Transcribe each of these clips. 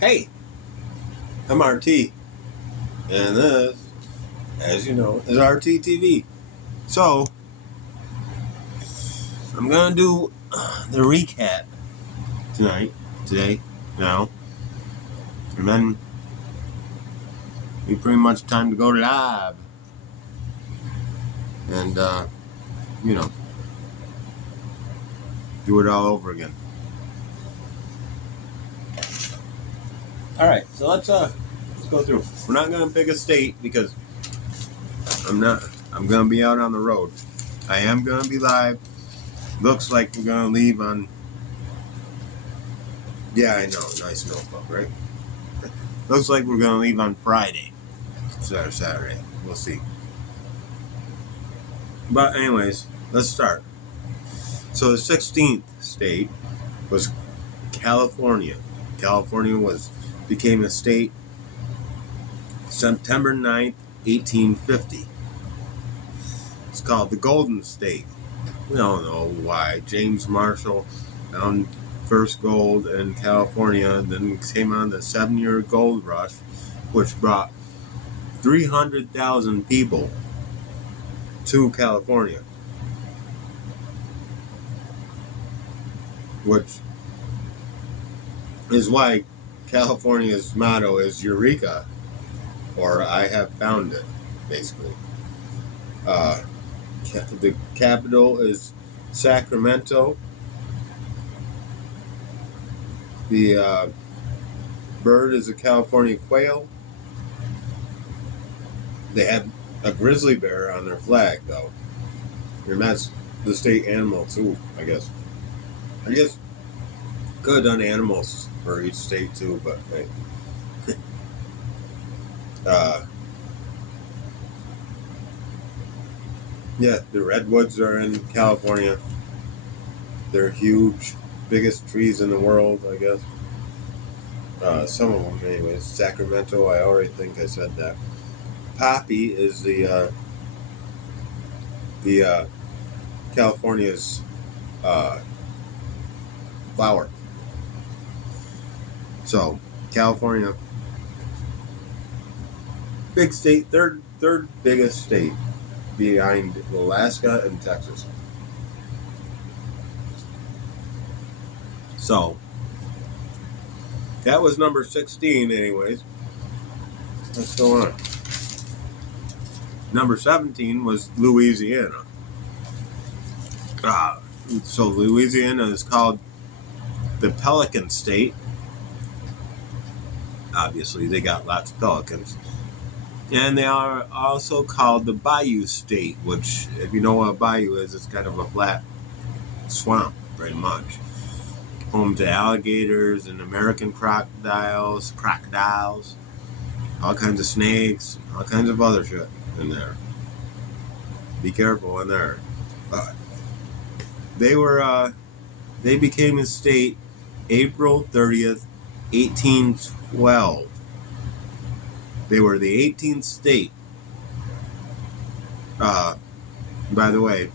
Hey, I'm RT, and this, as you know, is RT TV. So, I'm gonna do the recap today, now, and then we pretty much time to go live, and you know, do it all over again. All right, so let's go through. We're not gonna pick a state because I'm not. I'm gonna be out on the road. I am gonna be live. Looks like we're gonna leave on. Yeah, I know. Nice notebook, right? Looks like we're gonna leave on Friday. Saturday. We'll see. But anyways, let's start. So the 16th state was California. California became a state September 9th, 1850. It's called the Golden State. We don't know why. James Marshall found first gold in California, then came on the 7-year gold rush, which brought 300,000 people to California, which is why California's motto is Eureka, or I have found it, basically. The capital is Sacramento. The bird is a California quail. They have a grizzly bear on their flag, though. And that's the state animal, too, I guess. I guess could have done animals for each state, too, but hey. Yeah, the redwoods are in California. They're huge, biggest trees in the world, I guess. Some of them, anyways. Sacramento, I already think I said that. Poppy is the California's flower. So, California, big state, third biggest state behind Alaska and Texas. So, that was number 16, anyways. Let's go on. Number 17 was Louisiana. So Louisiana is called the Pelican State. Obviously, they got lots of pelicans. And they are also called the Bayou State, which, if you know what a bayou is, it's kind of a flat swamp, pretty much. Home to alligators and American crocodiles, all kinds of snakes, all kinds of other shit in there. Be careful in there. They became a state April 30th, 1812. They were the 18th state. By the way,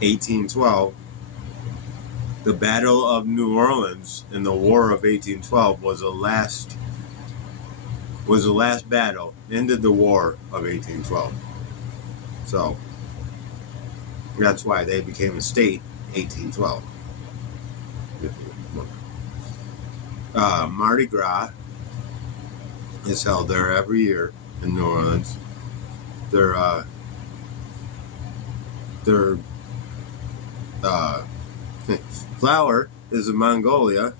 1812, the Battle of New Orleans in the War of 1812 was the last battle, ended the War of 1812. So, that's why they became a state 1812. Mardi Gras is held there every year in New Orleans. Their flower is a Mongolia,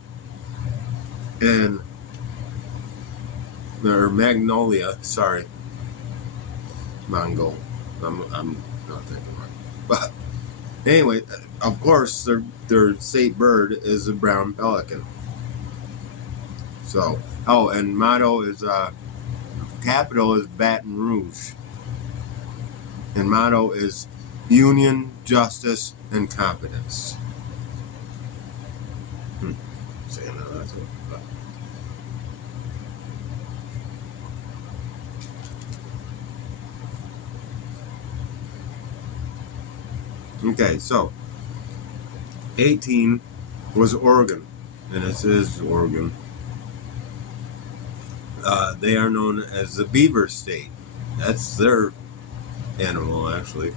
and or Magnolia. Sorry, Mongol. I'm not thinking right. But anyway, of course, their state bird is a brown pelican. So, and motto is capital is Baton Rouge, and motto is Union, Justice, and Competence. Saying that, that's it. Okay, so 18 was Oregon. and this is Oregon. They are known as the beaver state. That's their animal, actually,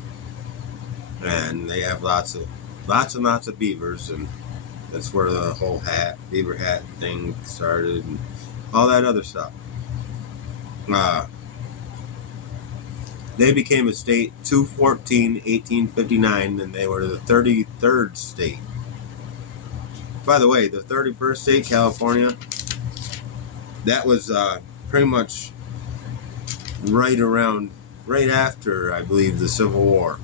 and they have lots and lots of beavers, and that's where the whole beaver hat thing started, and all that other stuff. They became a state 2/14/1859, and they were the 33rd state. By the way, the 31st state, California, that was pretty much right after, I believe, the Civil War.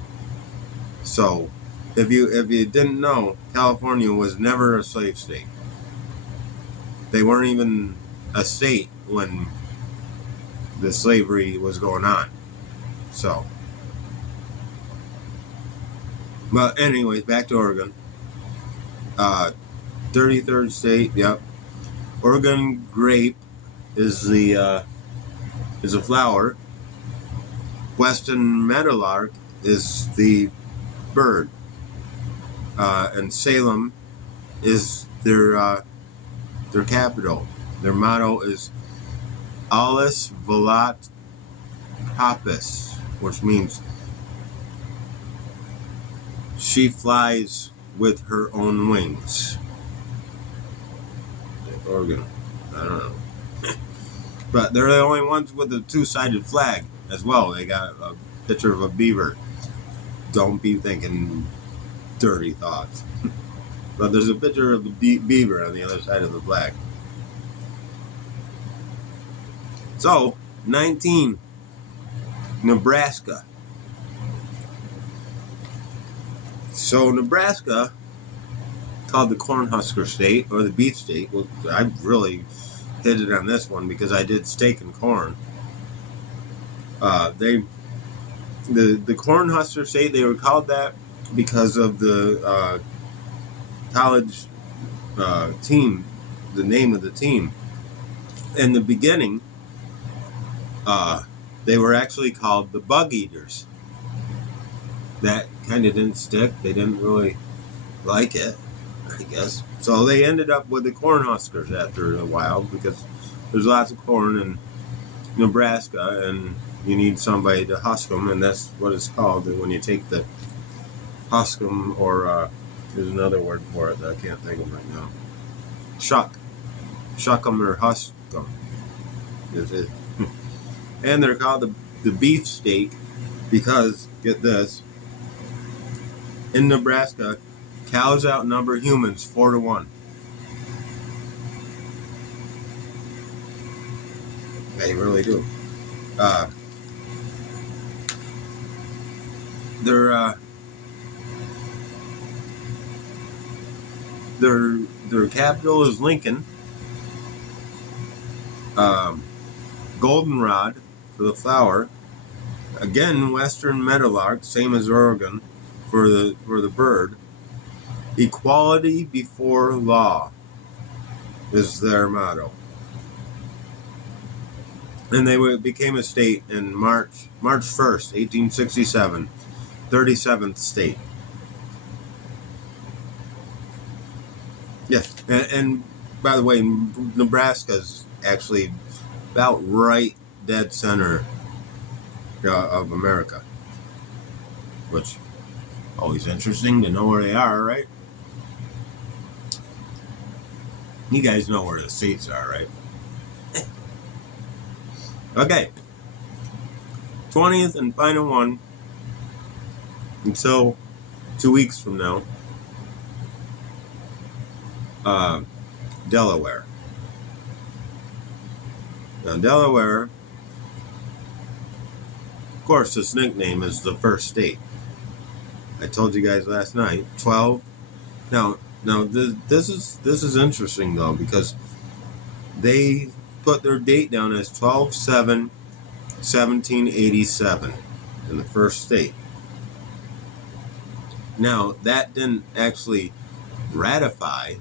So, if you didn't know, California was never a slave state. They weren't even a state when the slavery was going on. So, but anyways, back to Oregon. 33rd state, yep. Oregon grape is a flower. Western meadowlark is the bird, and Salem is their capital. Their motto is Aulus Volat Propus, which means she flies with her own wings. Oregon, I don't know. But they're the only ones with a two-sided flag as well. They got a picture of a beaver. Don't be thinking dirty thoughts. But there's a picture of the beaver on the other side of the flag. So, 19, Nebraska. So, Nebraska, called the Cornhusker State or the Beef State. Well, I really hit it on this one because I did steak and corn. The Cornhusker State, they were called that because of the college team, the name of the team. In the beginning, they were actually called the Bug Eaters. That kind of didn't stick. They didn't really like it, I guess. So they ended up with the Cornhuskers after a while because there's lots of corn in Nebraska and you need somebody to husk them, and that's what it's called. And when you take the husk them, or there's another word for it that I can't think of right now. Shuck them or husk them. And they're called the beef steak because, get this, in Nebraska, cows outnumber humans 4-1. They really do. Their capital is Lincoln. Goldenrod for the flower. Again, Western meadowlark, same as Oregon, for the bird. Equality before law is their motto. And they became a state in March 1st, 1867, 37th state. Yeah, and by the way, Nebraska's actually about right dead center of America, which always interesting to know where they are, right? You guys know where the states are, right? Okay. 20th and final one until 2 weeks from now. Delaware. Now, Delaware, of course, its nickname is the first state. I told you guys last night, 12. Now this is interesting though, because they put their date down as 12/7/1787 in the first state. Now that didn't actually ratify,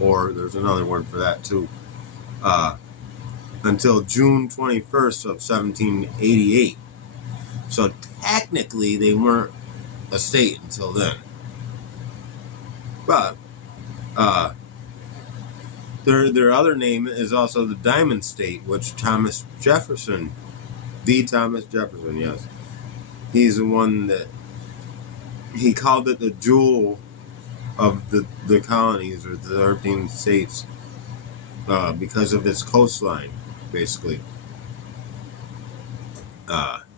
or there's another word for that too, until June 21st of 1788. So technically they weren't a state until then. But Their other name is also the Diamond State, which Thomas Jefferson, the Thomas Jefferson, yes, he's the one that he called it the jewel of the colonies or the 13 states because of its coastline, basically.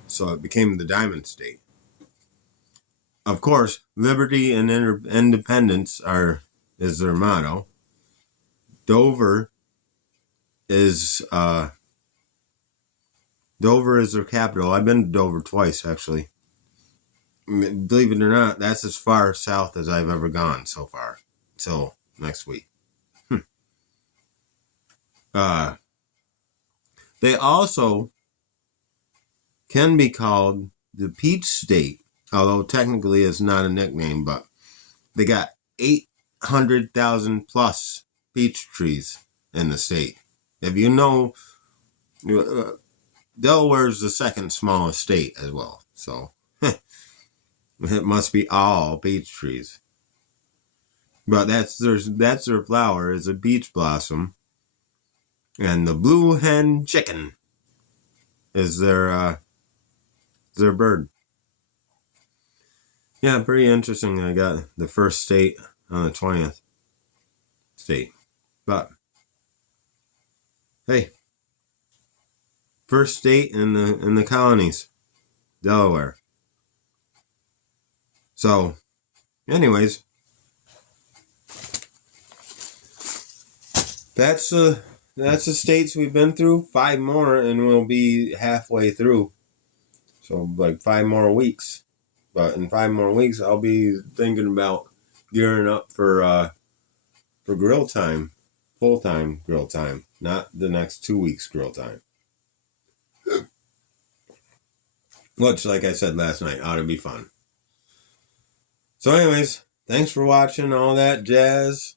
So it became the Diamond State. Of course, liberty and independence is their motto. Dover is their capital. I've been to Dover twice, actually. Believe it or not, that's as far south as I've ever gone so far. Till next week. They also can be called the Peach State, although technically it's not a nickname, but they got 800,000 plus peach trees in the state. If you know, Delaware is the second smallest state as well, so it must be all peach trees. But that's their flower is a peach blossom, and the blue hen chicken is their bird. Yeah, pretty interesting. I got the first state on the 20th state. But hey, first state in the colonies, Delaware. So, anyways, that's the states we've been through. 5 more, and we'll be halfway through. So, like 5 more weeks. But in 5 more weeks, I'll be thinking about gearing up for grill time, full time grill time, not the next 2 weeks grill time. Which, like I said last night, ought to be fun. So, anyways, thanks for watching all that jazz.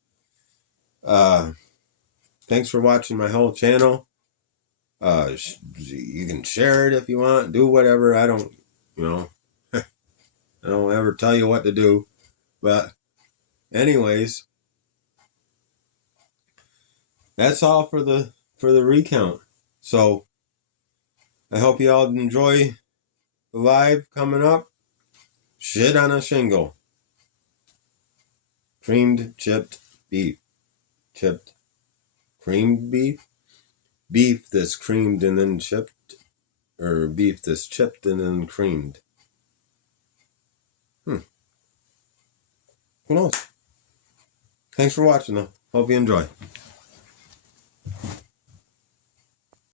Thanks for watching my whole channel. You can share it if you want. Do whatever. I don't ever tell you what to do. But, anyways, that's all for the recount. So, I hope you all enjoy the live coming up. Shit on a shingle. Creamed chipped beef. Chipped creamed beef. Beef that's creamed and then chipped. Or beef that's chipped and then creamed. Who knows? Thanks for watching though. Hope you enjoy.